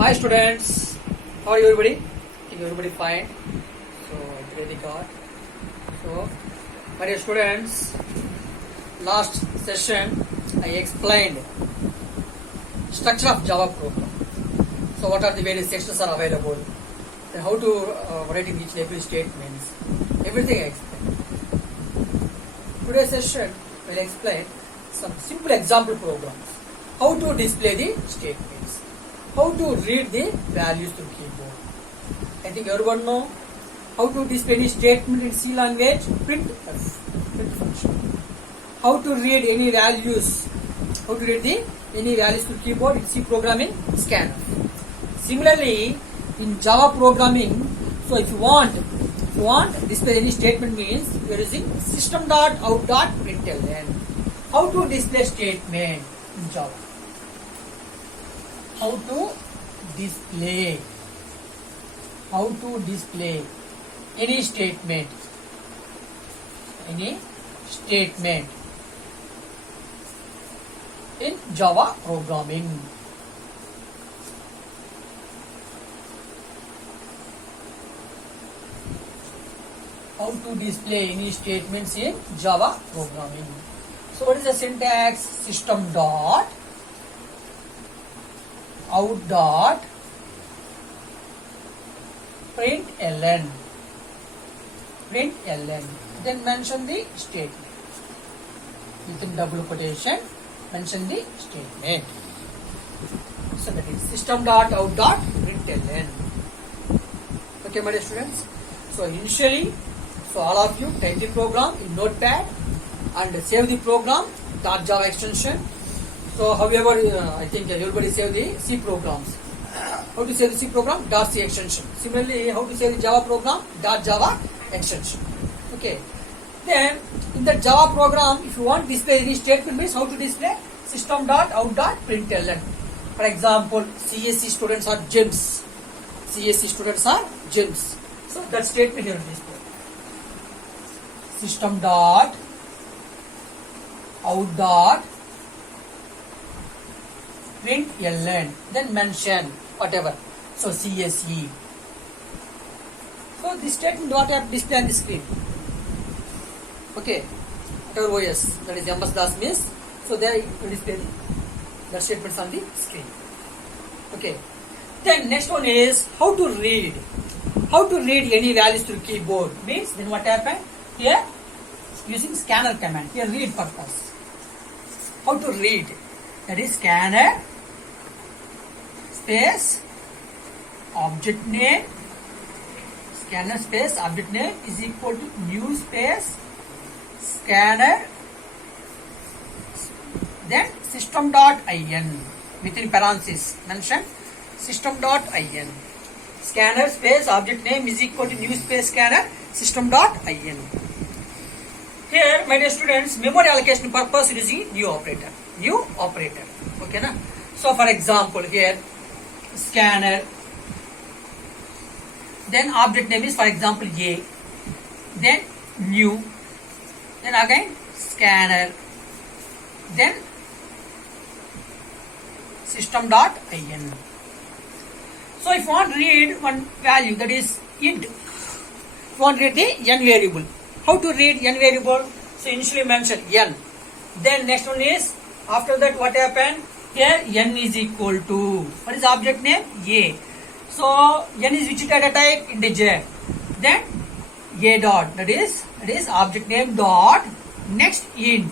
Hi students, how are you everybody? I think everybody fine. So really God. So my dear students, last session I explained structure of Java program. So what are the various sections are available? Then how to write in each and every statements. Everything I explained. Today's session will explain some simple example programs. How to display the statements. How to read the values through keyboard. I think everyone know how to display the statement in C language. Print function. How to read any values. How to read the any values through keyboard in C programming. Scanf. Similarly, in Java programming, so if you want display any statement means you are using system.out.println. How to display statement in Java? How to display any statement in Java programming. How to display any statements in Java programming. So what is the syntax? System dot out dot println. Then mention the statement. Within double quotation, mention the statement. So that is system dot out dot println. Okay, my dear students. So initially, so all of you type the program in Notepad and save the program .java extension. So however, I think everybody save the C programs. How to save the C program? .c extension. Similarly, how to save the Java program? .java extension. Okay. Then in the Java program, if you want to display any statement means how to display system.out.println. For example, CSC students are gems. So that statement here is displayed. System dot out dot println, then mention whatever. So CSE. So this statement what I have displayed on the screen. Okay, whatever OS, that is MS DOS means. So there you display the statements on the screen. Okay. Then next one is how to read. How to read any values through keyboard means then what happened here using scanner command. Here read purpose. How to read? That is scanner space object name. Scanner space object name is equal to new space scanner then system.in within parenthesis mention system.in. Scanner space object name is equal to new space scanner system.in. Here, my dear students, memory allocation purpose using new operator. Okay, na? So, for example, here scanner, then object name is for example A, then new, then again scanner, then system.in. So if you want to read one value that is int, if you want to read the n variable. How to read n variable? So initially mention n. Then next one is after that what happened? Here n is equal to what is object name? A. So n is which data type? Integer. Then a dot that is object name dot next int.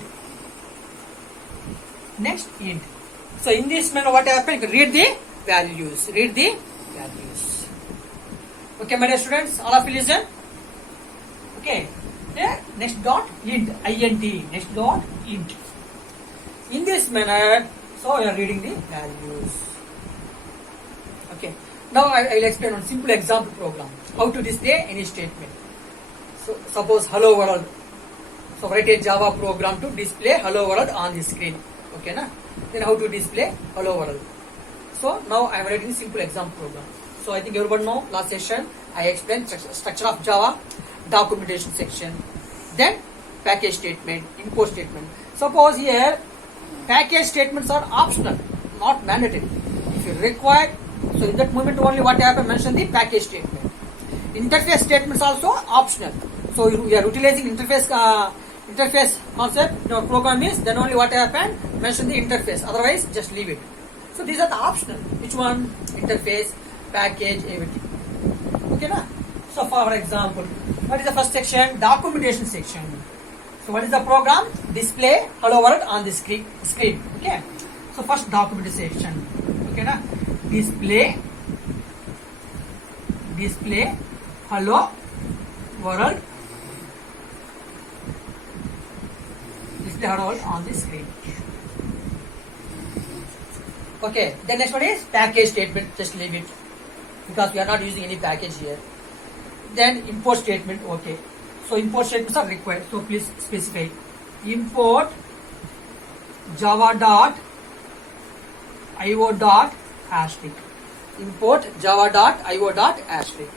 So in this manner what happened? You can read the values. Okay, my dear students, all of you listen. Okay. There, next dot int. In this manner, so you are reading the values. Okay. Now I will explain one simple example program. How to display any statement. So suppose hello world. So write a Java program to display hello world on the screen. Okay, na? Then how to display hello world. So now I am writing simple example program. So I think everyone know last session I explained structure of Java, documentation section, then package statement, import statement. Suppose here package statements are optional, not mandatory. If you require, So in that moment only what happened, mention the package statement. Interface statements also optional. So we are utilizing interface concept in our program is, then only what happened, mention the interface, otherwise just leave it. So these are the optional. Which one? Interface, package, everything. Okay na? So for example, what is the first section? Documentation section. So what is the program? Display hello world on the screen. Okay. So first documentation section. Okay na? Display hello world. Display hello world on the screen. Okay. Then next one is package statement. Just leave it because we are not using any package here. Then import statement. Okay. So import statements are required. So please specify. Import java.io.asterisk. Import java.io.asterisk.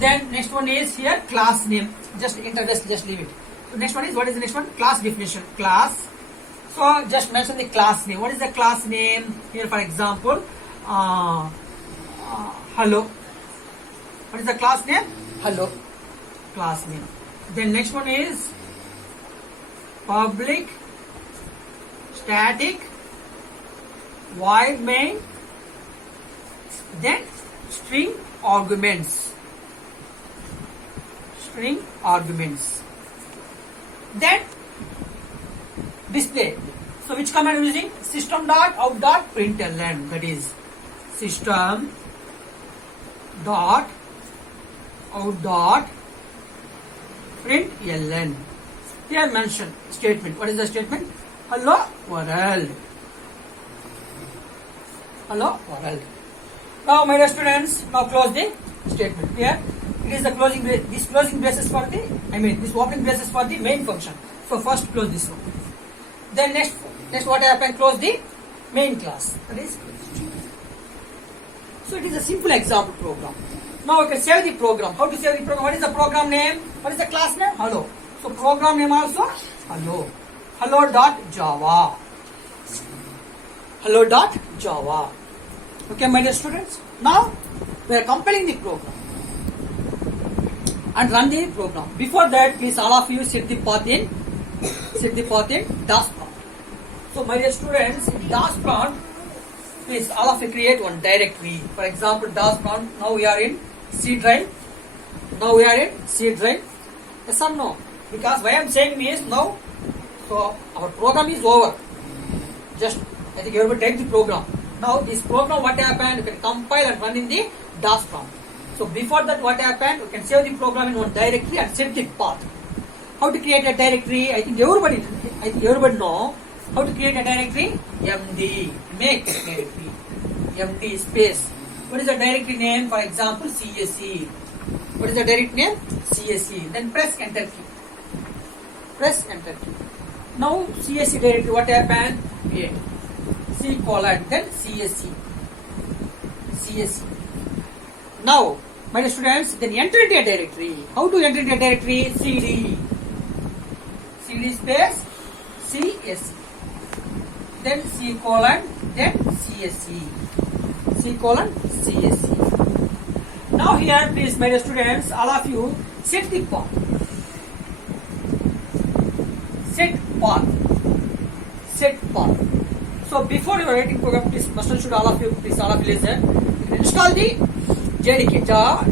Then next one is here class name. Just interface. Just leave it. So next one is, what is the next one? Class definition. Class. So just mention the class name. What is the class name? Here for example, hello. What is the class name? Hello. Class name. Then next one is public static void main. Then string arguments. Then display. So which command are using? System.out.println. That is system.out.println. Here mention statement. What is the statement? Hello world. Hello world. Now my dear students, now close the statement. Here it is the closing. This closing braces for the, this opening braces for the main function. So first close this one. Then next what happened? Close the main class. That is. So it is a simple example program. Now we can save the program. How to save the program? What is the program name? What is the class name? Hello. So program name also hello. Hello.java. Hello.java. Okay, my dear students. Now we are compiling the program and run the program. Before that, please all of you set the path in DOS prompt. So my dear students, in DOS prompt, please all of you create one directory. For example, DOS prompt. Now we are in C drive. Yes or no? Because why I am saying is now, so our program is over. Just I think you will take the program. Now this program, what happened? You can compile and run in the DOS prompt. So before that, what happened? You can save the program in one directory and set the path. How to create a directory? I think everybody know how to create a directory. MD, make a directory. MD space. What is the directory name? For example, CSE. What is the directory name? CSE. Then press enter key. Now CSE directory, what happened? Create. C colon, then CSE. Now, my dear students, then enter into a directory. How to enter into a directory? CD space CSE. Then C colon, then CSE. Now here, please, my dear students, all of you set the path. Set path. So before you are writing program, please, should all of you listen. Install the JDK,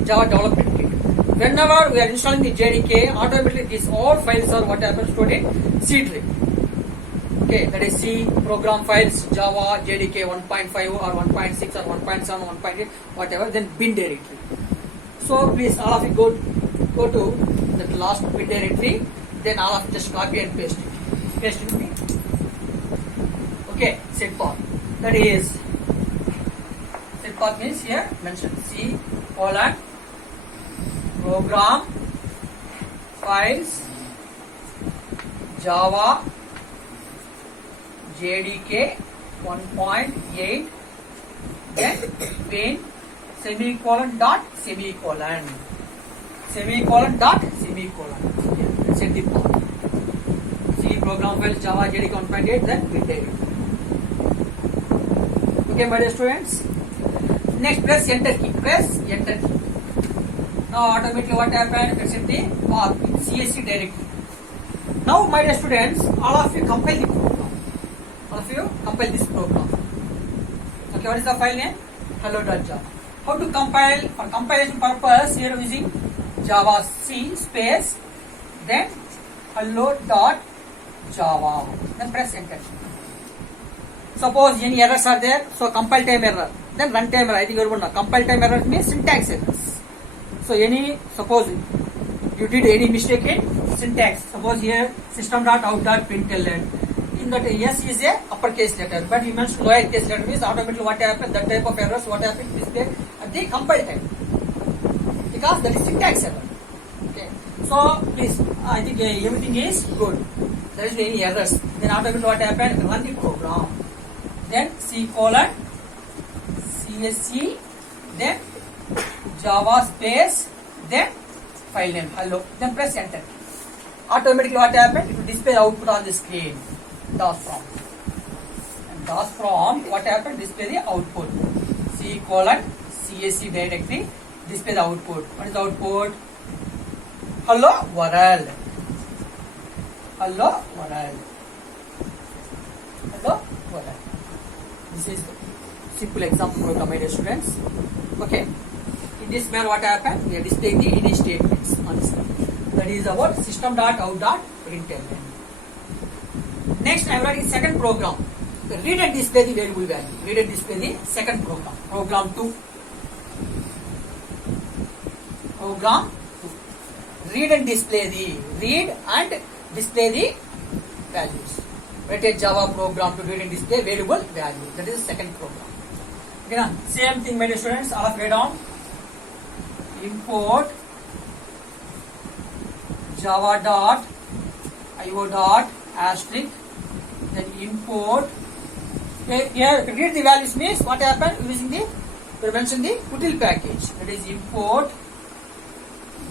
Java Development Kit. Whenever we are installing the JDK, automatically these all files are what happens stored in C drive. Okay, that is C program files, Java, JDK 1.5 or 1.6 or 1.7, 1.8, whatever, then bin directory. So please all of you go to the last bin directory, then all of you just copy and paste it. Paste it. Okay, set path. That is, set path means here mention C colon program files Java JDK 1.8 then bin semicolon dot semicolon. Okay, set the path. C program files Java JDK 1.8 then bin directory. Okay, my dear students. next press enter key. Press enter key. Now automatically what happened? Accept the path CSC directly. Now my dear students, all of you compile the program. All of you compile this program. Okay, what is the file name? Hello.java. How to compile? For compilation purpose, here using Java C space, then hello.java. Then press enter. Suppose any errors are there, so compile time error, then run time error. I think you know. Compile time error means syntax errors. So suppose you did any mistake in syntax. Suppose here system.out.println. In that S is a uppercase letter, but you mentioned lowercase letter means automatically what happens, that type of errors, what happens display at the compile time. Because that is syntax error. Okay. So please, I think everything is good. There is any errors. Then automatically what happens, run the program. Then C:\CSC, then Java space, then file name hello, then press enter. Automatically what happened? It will display output on the screen. DOS prompt. And DOS prompt, what happened? Display the output. C:\CSC directory, display the output. What is the output? Hello world. Hello world. Hello world. This is simple example program, my dear students. Okay. In this manner, what happened? We are displaying the any statements on the screen. That is about system.out.println. Next, I am writing second program. Read and display the variable value. Read and display the second program. Program 2. Program 2. Read and display the values. Write a Java program to read and display variable value. That is the second program. Okay, now, same thing, my dear students. All of you down. Import java.io.asterisk, then import. Here read the values means what happened using the, we mentioned the util package. That is import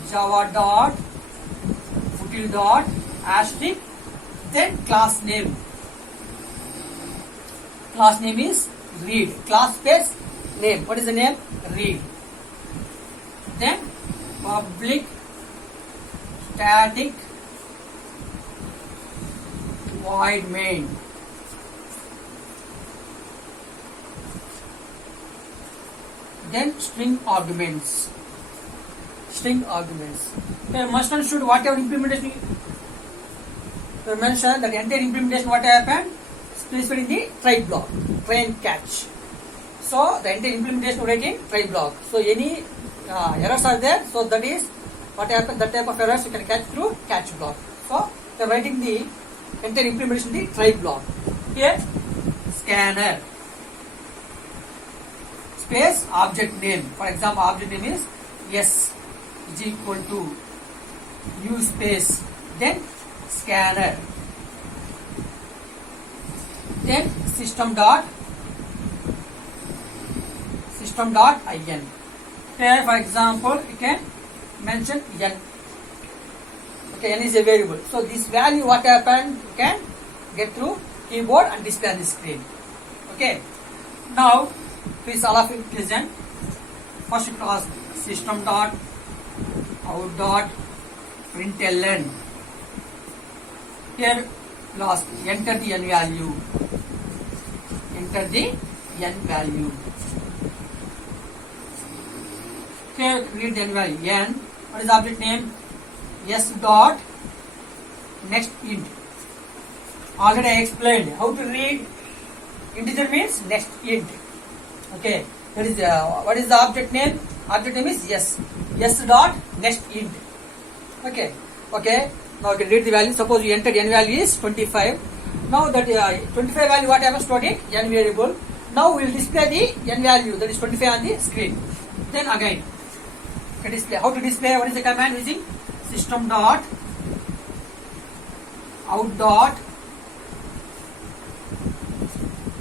java.util.asterisk, then class name. Class name is read. Class space name. What is the name? Read. Then public static void main. Then string arguments. String arguments. The must and should whatever implementation you mentioned, that entire implementation what happened? Specified in the try block. Try and catch. So the entire implementation writing try block. So any errors are there, so that is what happens, that type of errors you can catch through catch block. So they are writing the entire implementation in the try block. Here scanner space object name. For example, object name is S is equal to U space, then scanner, then system.in. Here, for example, you can mention n. Okay, n is a variable. So this value, what happened? You can get through keyboard and display on the screen. Okay. Now, please all of you listen. First, you ask system.out.println. Here, last enter the n value. Enter the n value. Here, read the n value. N. What is the object name? S dot next int. Already I explained how to read integer means next int. Okay. That is what is the object name? Object name is S. S dot next int. Okay. Okay. Now you can read the value. Suppose you entered n value is 25. Now that 25 value, what happens to it? N variable. Now we will display the n value, that is 25 on the screen. Then again, can display. How to display? What is the command using? System dot out dot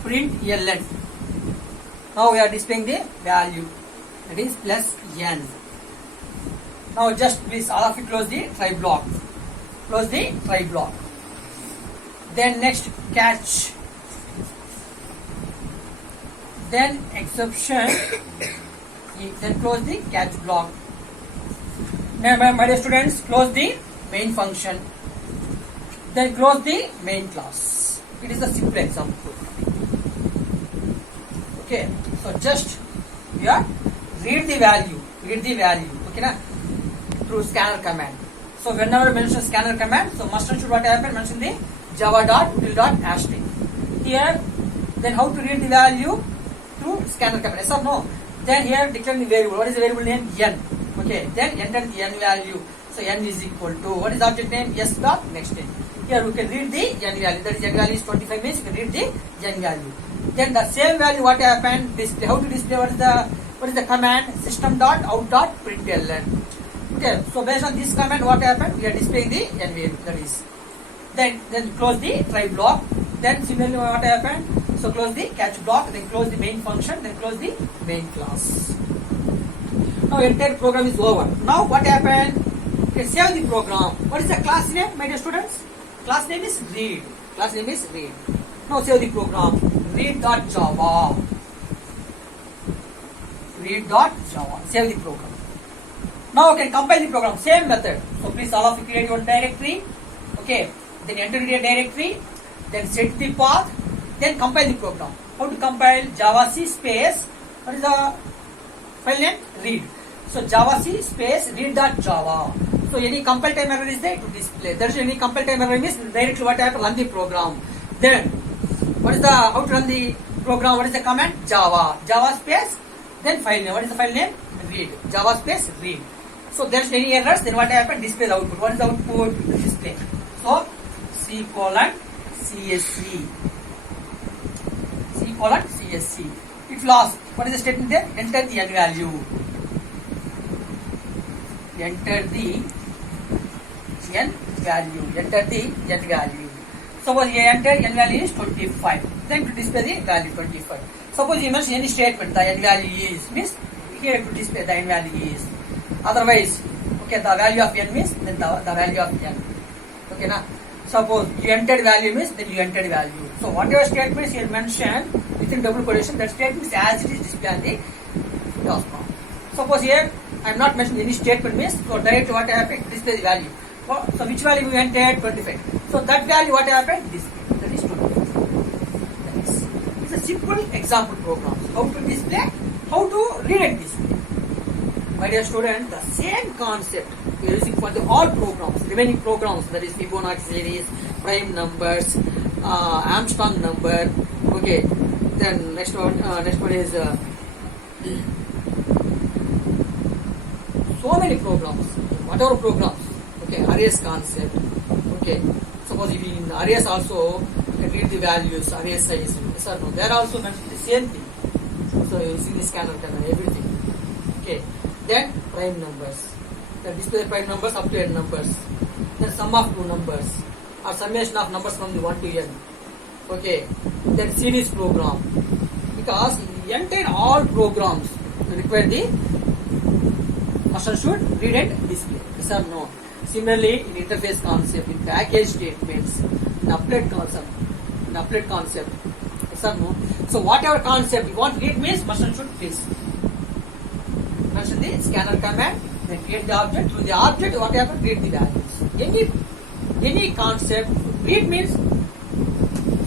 println. Now we are displaying the value, that is plus n. Now just please all of you close the try block. Close the try block. Then next catch. then exception, then close the catch block. Now, my dear students, close the main function, then close the main class. It is a simple example. Okay, so just here read the value, okay na, through scanner command. So whenever mention scanner command, so must and should what happen, mention the java dot util dot hashtag. Here, then how to read the value through scanner command, yes or no? Then here declare the variable. What is the variable name? N. Okay, then enter the n value. So n is equal to, what is the object name? S dot next name. Here we can read the n value. That is n value is 25 means you can read the n value. Then the same value what happened? Display. How to display? What is the command? System dot out dot println. Okay, so based on this command what happened? We are displaying the n value. That is. Then close the try block. Then similarly what happened? So close the catch block, then close the main function, then close the main class. Now entire program is over. Now what happened? Okay, save the program. What is the class name, my dear students? Class name is read. Class name is read. Now save the program. Read.java. Read.java. Save the program. Now you can compile the program. Same method. So please all of you create your directory. Okay. Then enter the directory. Then set the path. Then compile the program. How to compile? Java C space. What is the file name? Read. So Java C space read.java. So any compile time error is there to display. There is any compile time error means directly what I have to run the program. Then what is the how to run the program? What is the command? Java. Java space. Then file name. What is the file name? Read. Java space read. So there is any errors. Then what I happen? Display the output. What is the output? Display. So C colon CSC. C colon CSC. If lost, what is the statement there? Enter the n value. Enter the n value. Enter the n value. Suppose you enter n value is 25. Then to display the value 25. Suppose you mention any statement, the n value is means here to display the n value is. Otherwise, okay, the value of n means then the value of n. Okay, na? Suppose you entered value means then you entered value. So whatever statements you mentioned within double quotation, that statement is as it is displayed on the taskbar. Suppose here I am not mentioning any statement means so directly what happened? Display the value. So which value we entered? 25. So that value what happened? Display. That is 25. That is. It's a simple example program. How to display? How to read and display. My dear student, the same concept we are using for the all programs, remaining programs, that is Fibonacci series, prime numbers, Armstrong number. Okay, then next one is so many programs, whatever programs. Okay, arrays concept. Okay, suppose if in arrays also you can read the values, array size, yes or no. There also mentioned the same thing. So you see the scanner and everything. Okay. Then prime numbers. Then display prime numbers up to n numbers. Then sum of two numbers or summation of numbers from the 1 to n. Okay. Then series program. Because in entire all programs require the must and should read and display. Yes or no? Similarly, in interface concept, in package statements, in applet concept. Yes or no? So whatever concept you want to read means must and should please. Mention the scanner command, then create the object. Through the object, what happens? Read the values. Any concept, read means,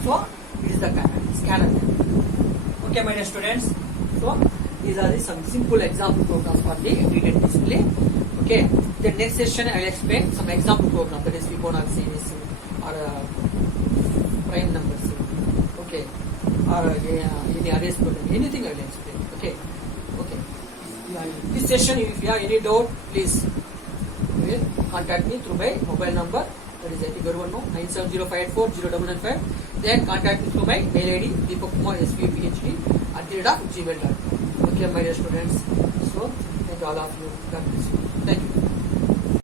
so this is the command, scanner command. Okay, my dear students. So these are some simple example programs for the read and display. Okay, the next session I will explain some example program, that is Fibonacci series or prime number series. Okay, or any arrays program, anything I will explain. Okay. This session, if you have any doubt, please contact me through my mobile number. That is 97058409995. Then contact me through my mail ID deepakkumar.svphd@gmail.com. Okay, my dear students. So thank all of you. God bless you. Thank you.